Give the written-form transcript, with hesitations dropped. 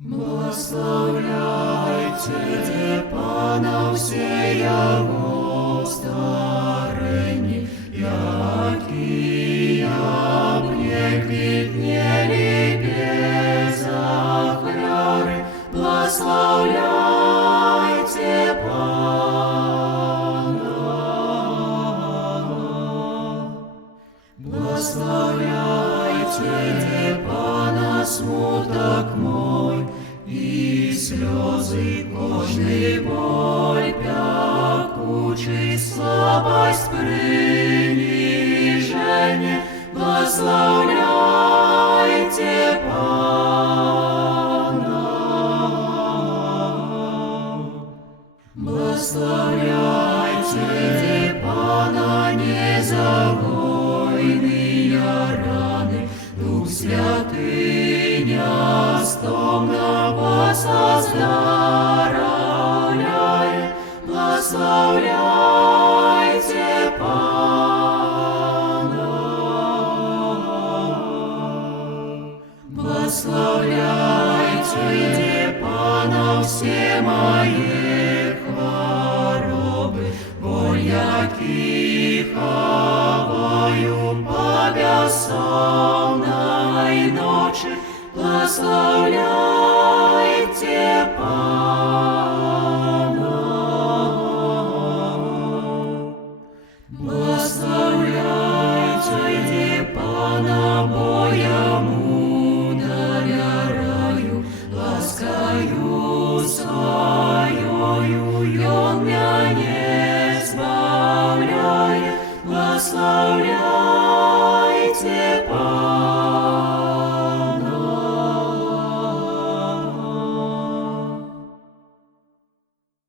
Благословляйте Пана все Его старыни, яки яблони квітнели без охрары. Благословляйте Пана, благословляйте Пана, смуток мой, и слезы кожный боль, пякучий слабость принижение. Благословляйте Пана, благословляйте Пана, незагойные раны, Дух Святыня стомно посоздоровляет. Благословляйте Пана, благословляйте Пана все мои хворобы, боль яки хаваю по бессонной ночи. Благословляйте